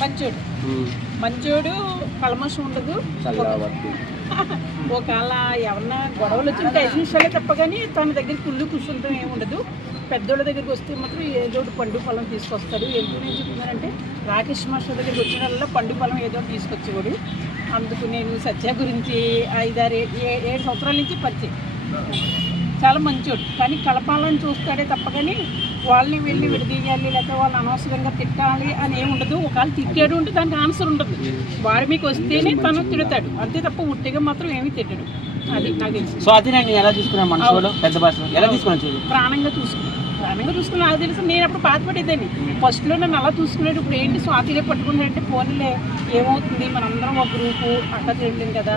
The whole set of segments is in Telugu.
మంచోడు మంచోడు, కల్మషం ఉండదు. ఒకవేళ ఎవరన్నా గొడవలు వచ్చిన 5 నిమిషాలే తప్ప కానీ తన దగ్గర కుళ్ళు కూర్చుంటాం ఏమి ఉండదు. పెద్దోళ్ళ దగ్గరికి వస్తే మాత్రం ఏదో ఒకటి పండు పొలం తీసుకొస్తాడు. ఎందుకు నేను చెప్తున్నానంటే రాకేష్ మాస్టర్ దగ్గరికి వచ్చిన వాళ్ళ పండు పొలం ఏదో ఒకటి తీసుకొచ్చేవాడు. అందుకు నేను సత్య గురించి 5-6-7 సంవత్సరాల నుంచి పరిచయం. చాలా మంచోడు, కానీ కలపాలని చూస్తాడే తప్ప కానీ వాళ్ళని వెళ్ళి విడదీయాలి లేకపోతే వాళ్ళు అనవసరంగా తిట్టాలి అని ఏమి ఉండదు. ఒకవేళ తిట్టాడు ఉంటే దానికి ఆన్సర్ ఉంటుంది. వారి మీకు వస్తేనే తను తిడతాడు, అంతే తప్ప ఉట్టిగా మాత్రం ఏమీ తిట్టడు. అది నాకు తెలుసు. సో అది నేను ఎలా చూసుకున్నాను మనసులో పెద్ద భాషలో ఎలా తీసుకున్నాను చూడు, ప్రాణంగా చూసుకున్నా నాకు తెలుసు. నేను అప్పుడు బాధపడేదాన్ని ఫస్ట్లో, నన్ను అలా చూసుకునేది. ఇప్పుడు ఏంటి స్వాతిలే పట్టుకున్నాడంటే ఫోన్లే ఏమవుతుంది, మనందరం ఒక గ్రూపు అక్క చేయలేం కదా,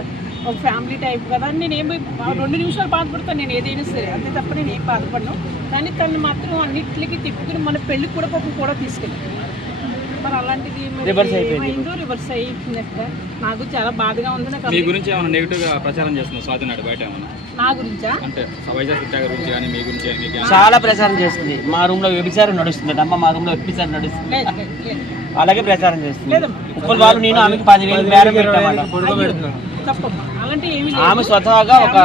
ఒక ఫ్యామిలీ టైప్ కదా అని నేను 2 నిమిషాలు బాధపడతాను నేను ఏదైనా సరే, అంతే తప్ప నేను ఏం బాధపడను. కానీ తను మాత్రం అన్నింటికి తిప్పుకుని మన పెళ్ళికి కూడా పాపం కూడా తీసుకెళ్ళాను. మరి అలాంటిది ఏమైందో రివర్స్ అయ్యిందట. నాకు చాలా బాధగా ఉంది. నాకు మీ గురించి ఏమైనా నెగిటివ్ గా ప్రచారం చేస్తున్నా స్వాతి నాడు బయట ఏమన్నా నా గురించా అంటే వైజాగ్ గురించి కానీ మీ గురించి చాలా ప్రచారం చేస్తుంది. మా రూమ్ లో వ్యభిచారం నడుస్తుంది అమ్మ, మా రూమ్ లో వ్యభిచారం నడుస్తుంది, అలాగే ప్రచారం చేస్తుంది. ఇప్పుడు వాళ్ళు నేను ఆమెకి 10,000 బేరం పెట్టామట. తప్పమ్మా, అలాంటి ఏమి ఆమె స్వతహాగా ఒక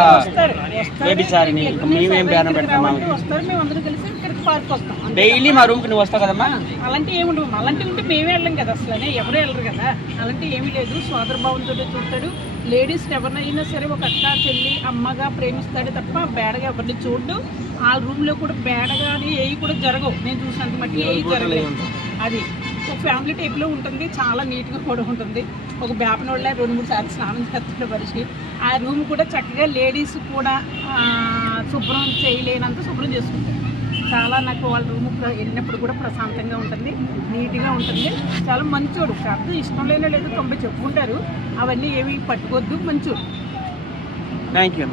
వ్యభిచారిని, మేమేం బేరం పెడతాం. వస్తారు, మేము అందరం కలిసి ఇక్కడికి పార్క్ వస్తాం. డైలీ మా రూమ్ కి నువ్వు వస్తావు కదమ్మా. అలాంటి ఏమి ఉండవు. అలాంటివి ఉంటే మేమే వెళ్ళాం కదా, అసలు ఎవరు వెళ్ళరు కదా. అలాంటి ఏమీ లేదు. సోదర భావంతో చూస్తాడు. లేడీస్ని ఎవరినైనా సరే ఒక అక్క చెల్లి అమ్మగా ప్రేమిస్తాడే తప్ప బేడగా ఎవరిని చూడడు. ఆ రూమ్లో కూడా బేడగా అని ఏవి కూడా జరగవు. నేను చూసినంత మట్టి ఏవి జరగలేదు. అది ఒక ఫ్యామిలీ టైప్లో ఉంటుంది. చాలా నీట్గా కూడా ఉంటుంది. ఒక బేపనోళ్ళ 2-3 సార్లు స్నానం చేస్తుండే మనిషి. ఆ రూమ్ కూడా చక్కగా లేడీస్ కూడా శుభ్రం చేయలేనంత శుభ్రం చేసుకుంటారు. చాలా నాకు వాళ్ళ రూమ్ వెళ్ళినప్పుడు కూడా ప్రశాంతంగా ఉంటుంది, నీట్గా ఉంటుంది. చాలా మంచోడు. అర్థం ఇష్టం లేనో లేదో 90 చెప్పుకుంటారు. అవన్నీ ఏమి పట్టుకోవద్దు. మంచోడు. Thank you.